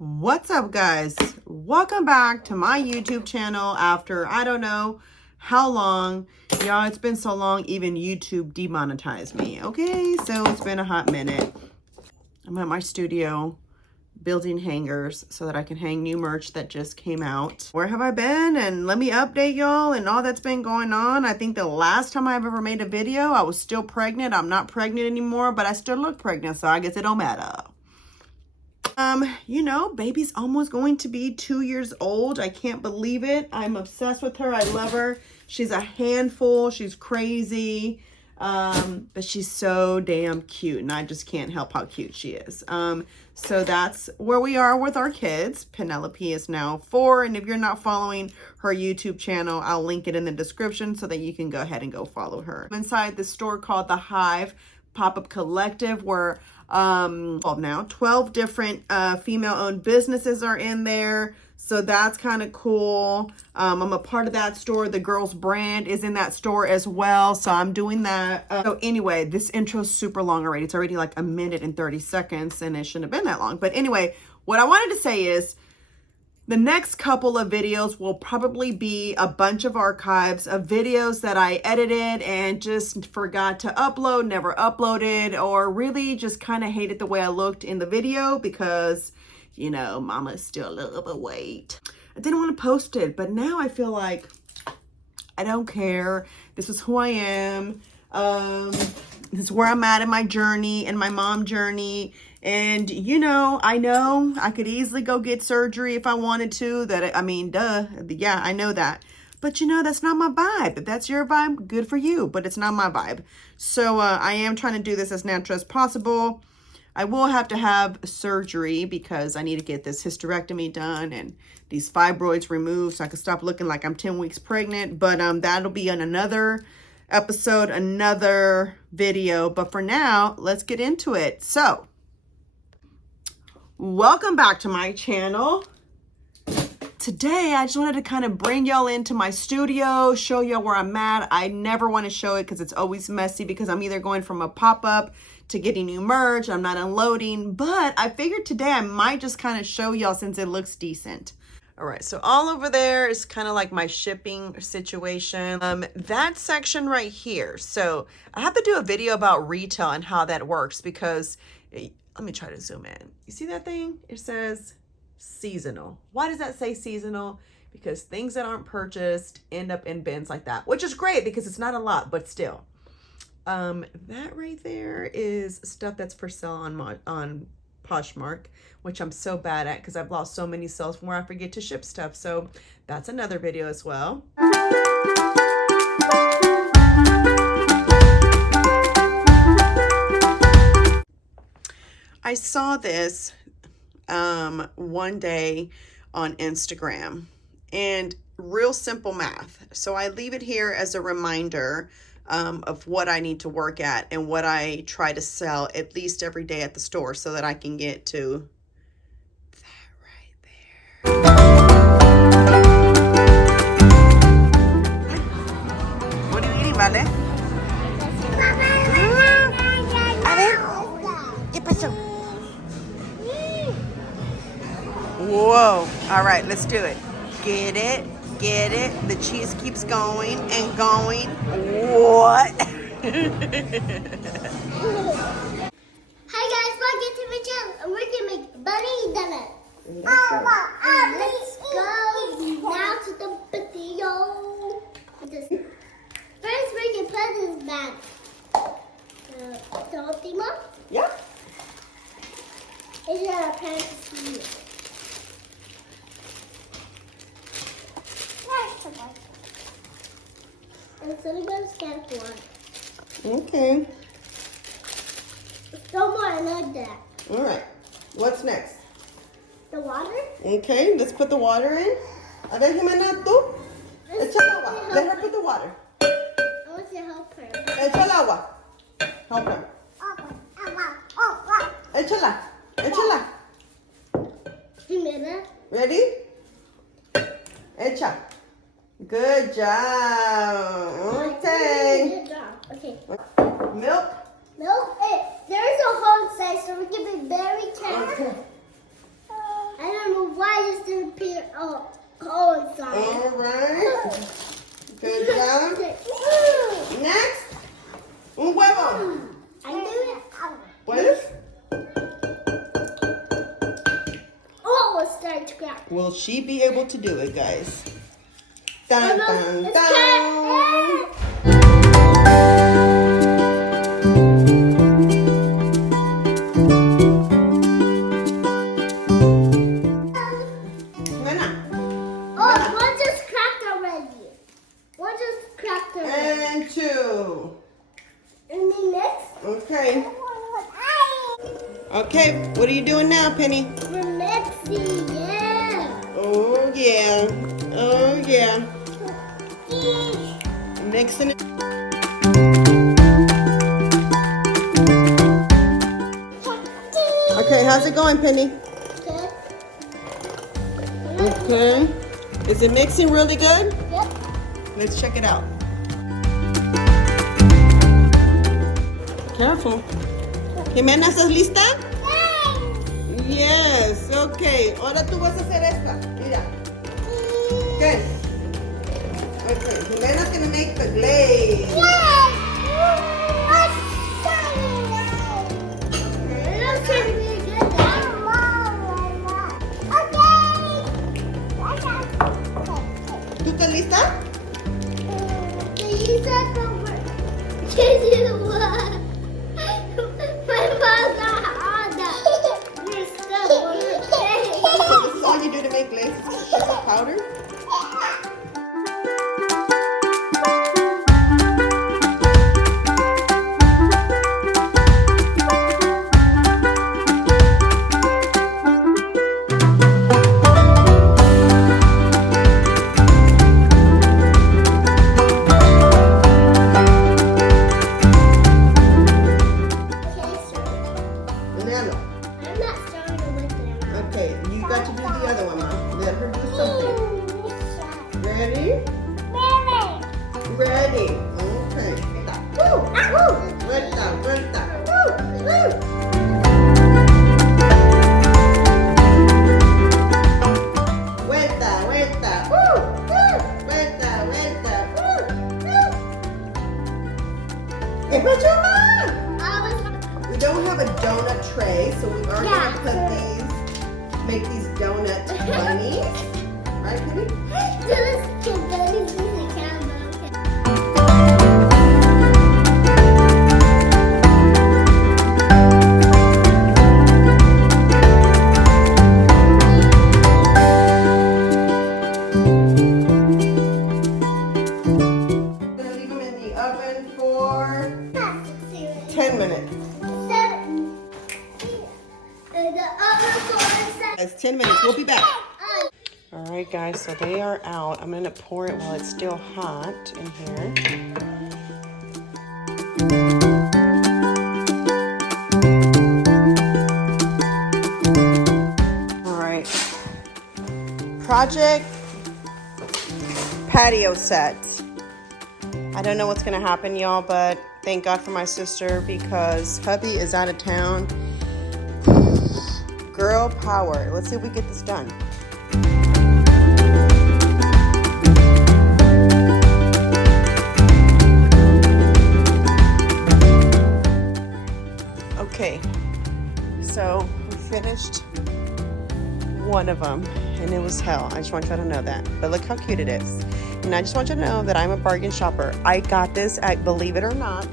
What's up, guys? Welcome back to my YouTube channel after I don't know how long. Y'all, it's been so long even YouTube demonetized me. Okay, so it's been a hot minute. I'm at my studio building hangers so that I can hang new merch that just came out. Where have I been? And let me update y'all and all that's been going on. I think the last time I've ever made a video, I was still pregnant. I'm not pregnant anymore, but I still look pregnant, so I guess it don't matter. You know, baby's almost going to be 2 years old. I can't believe it. I'm obsessed with her. I love her. She's a handful. She's crazy. But she's so damn cute, and I just can't help how cute she is. So that's where we are with our kids. Penelope is now 4, and if you're not following her YouTube channel, I'll link it in the description so that you can go ahead and go follow her. I'm inside the store called The Hive Pop-Up Collective, where now 12 different female-owned businesses are in there. So that's kind of cool. I'm a part of that store. The Girls brand is in that store as well. So I'm doing that. So anyway, this intro is super long already. It's already like 1 minute and 30 seconds and it shouldn't have been that long. But anyway, what I wanted to say is the next couple of videos will probably be a bunch of archives of videos that I edited and just forgot to upload, never uploaded, or really just kind of hated the way I looked in the video because, you know, mama's still a little overweight. I didn't want to post it, but now I feel like I don't care. This is who I am. This is where I'm at in my journey, in my mom journey. And, you know I could easily go get surgery if I wanted to. Yeah, I know that. But, you know, that's not my vibe. If that's your vibe, good for you. But it's not my vibe. So I am trying to do this as natural as possible. I will have to have surgery because I need to get this hysterectomy done and these fibroids removed so I can stop looking like I'm 10 weeks pregnant. But that'll be on another episode, another video. But for now, let's get into it. So, welcome back to my channel. Today, I just wanted to kind of bring y'all into my studio, show y'all where I'm at. I never want to show it because it's always messy because I'm either going from a pop-up to getting new merch. I'm not unloading, but I figured today I might just kind of show y'all since it looks decent. All right, so all over there is kind of like my shipping situation. That section right here. So I have to do a video about retail and how that works because let me try to zoom in. You see that thing? It says seasonal. Why does that say seasonal? Because things that aren't purchased end up in bins like that, which is great because it's not a lot, but still. That right there is stuff that's for sale on Poshmark, which I'm so bad at because I've lost so many sales from where I forget to ship stuff. So that's another video as well. I saw this one day on Instagram and real simple math. So I leave it here as a reminder of what I need to work at and what I try to sell at least every day at the store so that I can get to that right there. What are you eating, Vale? A ver, ¿qué pasó? Whoa. All right, let's do it. Get it. Get it. The cheese keeps going and going. What? Hi guys, welcome to my channel. And we're gonna make bunny donut. Let's go now to the video. First, we're gonna put this bag. The whole thing up. Yeah. It's gonna pass here. And so we're going to scan one. Okay. No more, I like that. All right. What's next? The water? Okay, let's put the water in. A ver, Jimena, tú. Echa el agua. Let her put the water. I want to help her. Echa el agua. Help her. Échala. Échala. Jimena. Ready? Echa. Good job. Okay. Good job. Okay. Milk. Milk? Hey, there's a hole inside, so we can be very careful. Okay. I hole inside. All right. Good job. Next. Un huevo. I do it. ¿Puedes? Oh, it's starting to crack. Will she be able to do it, guys? Dun, Oh, dun, no, it's dun. Nana. Oh, one just cracked already. One just cracked already. And two. And then next. Okay. Okay, what are you doing now, Penny? We're mixing, yeah. Oh, yeah. Oh, yeah. Mixing it. Okay, how's it going, Penny? Good. Okay. Is it mixing really good? Yep. Let's check it out. Careful. Jimena, ¿estás lista? Yes. Okay. Ahora tú vas a hacer esta. Mira. Good. Okay. Jimena's gonna make the glaze. ¿Tú estás lista? So this is all you do to make glaze is sugar powder? Banana. I'm not starting with them. Okay, you got to do the other one, Mom. Let her do something. Ready? Ready. Okay. Vuelta, vuelta. Vuelta, vuelta. Vuelta, vuelta. Hey, put your mom! We don't have a donut tray, so we are Yeah. going to put these, make these donut bunnies. Right, Penny? We're gonna leave them in the oven for 10 minutes. It's 10 minutes. We'll be back. All right, guys, so they are out. I'm gonna pour it while it's still hot in here. All right. Project patio set. I don't know what's gonna happen, y'all, but thank God for my sister because hubby is out of town. Girl power. Let's see if we get this done. Okay, so we finished one of them and it was hell. I just want you to know that. But look how cute it is. And I just want you to know that I'm a bargain shopper. I got this at, believe it or not,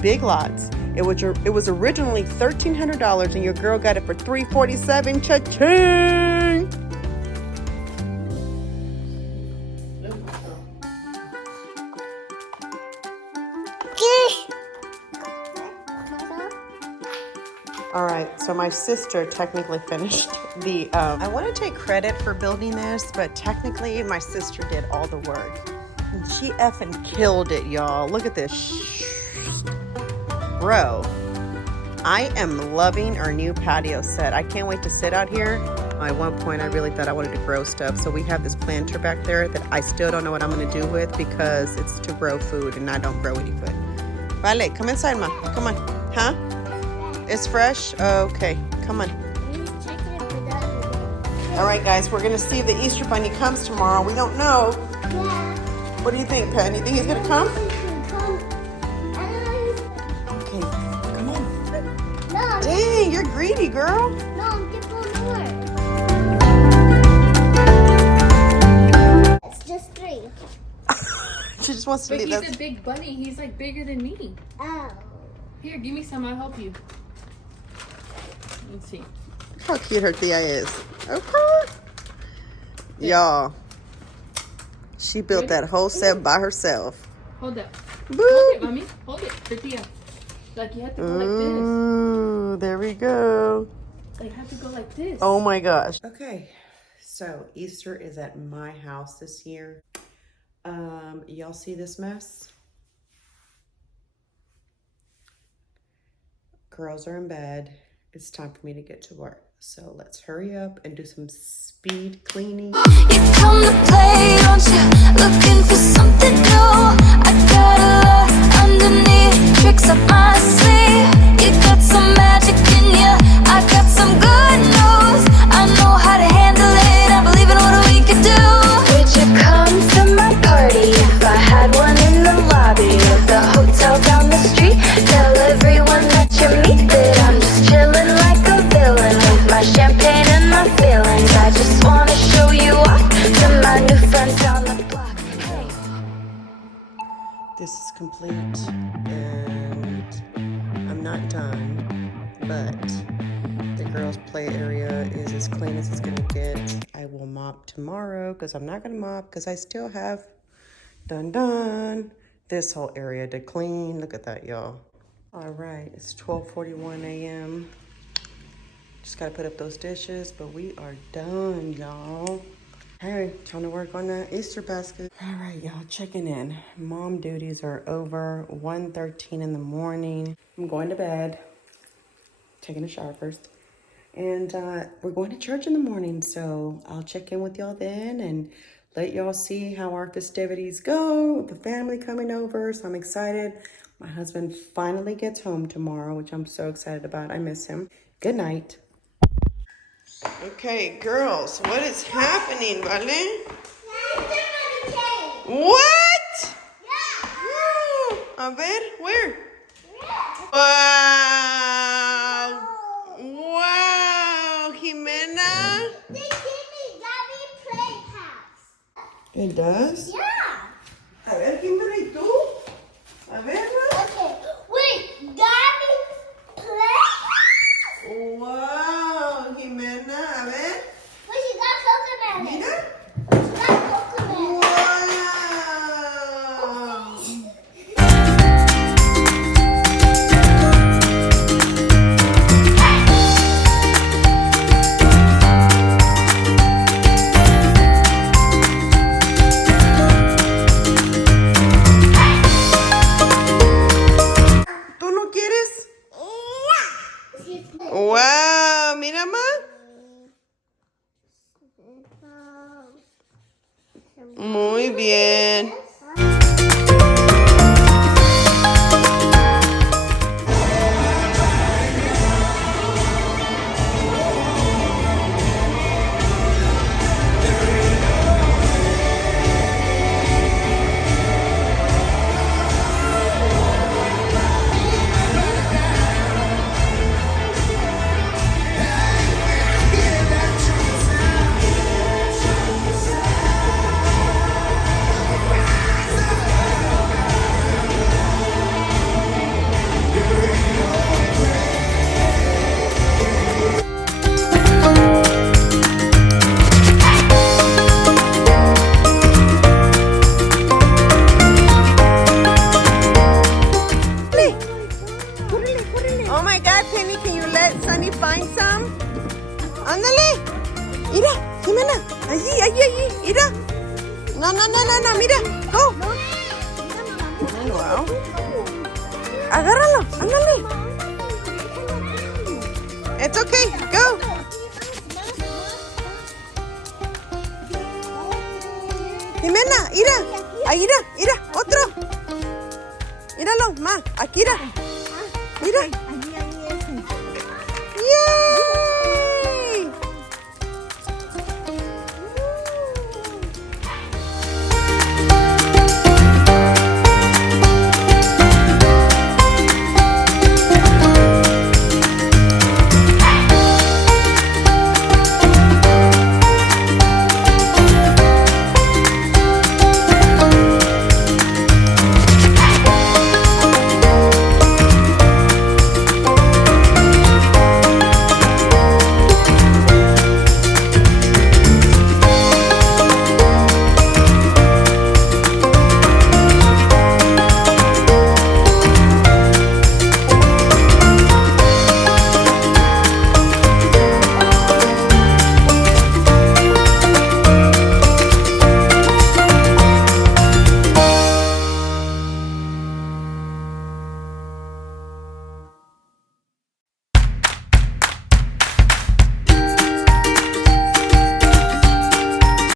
Big Lots. It was originally $1,300 and your girl got it for $347. Cha-ching! All right, so my sister technically finished the, I want to take credit for building this, but technically my sister did all the work. And she effing killed it, y'all. Look at this. Bro, I am loving our new patio set. I can't wait to sit out here. At one point, I really thought I wanted to grow stuff. So we have this planter back there that I still don't know what I'm going to do with because it's to grow food and I don't grow any food. Vale, come inside, Ma. Come on. Huh? It's fresh? Okay, come on. All right, guys, we're gonna see if the Easter Bunny comes tomorrow. We don't know. Yeah. What do you think, Pat? You think he's gonna come? Okay, come on. No, Dang, you're greedy, girl. no, get one more. It's just 3. She just wants to But leave he's us. a big bunny. He's like bigger than me. Oh. Here, give me some. I'll help you. Let's see. Look how cute her Thea is. Okay. Y'all, she built that whole set by herself. Hold up. Boo! Hold it, mommy. Hold it. Tortilla. Like you have to go like Ooh, there we go. this. Like you have to go like this. Oh my gosh. Okay, so Easter is at my house this year. Y'all see this mess? Girls are in bed. It's time for me to get to work. So let's hurry up and do some speed cleaning. You come to play, don't you? Looking for something new. I got a lot underneath, tricks up my sleeve. You got some magic in you. I got some good news. I know how to handle it. I believe in what we can do. Would you come to my party if I had one in the lobby of the hotel down the street? Tell everyone that you meet that I'm just chilling like a villain with my champagne and my feelings. I just wanna show you off to my new friends down the block. Hey. This is complete and I'm not done, but the girls' play area is as clean as it's gonna get. I will mop tomorrow because I'm not gonna mop because I still have this whole area to clean. Look at that, y'all. All right, it's 12:41 a.m. Just gotta put up those dishes, but we are done, y'all. Hey, time to work on that Easter basket. All right, y'all, checking in. Mom duties are over, 1:13 in the morning. I'm going to bed, taking a shower first. And we're going to church in the morning, so I'll check in with y'all then and let y'all see how our festivities go, with the family coming over, so I'm excited. My husband finally gets home tomorrow, which I'm so excited about. I miss him. Good night. Okay, girls, what is happening, Vale? What? A ver, where? Wow. Wow, Jimena. They give me Gabby Playhouse. It does? Yeah. A ver, Jimena, ¿y tú? A ver, Okay. Wait, Gabby Playhouse? wow, Jimena, a ver. Wait, she got coconut in it. Mira. She got coconut. Wow. ¿Tú no quieres? Wow, mira, ma. Muy bien. Oh my God, Penny, can you let Sunny find some? Ándale. Mira, Jimena. Allí, allí, allí. Mira. No, no, no, no, no. Mira. Go. Oh, wow. Agárralo. Ándale. It's okay. Go. Jimena, mira. Ahí, mira, mira. Otro. Míralo, ma. Aquí, mira. Mira.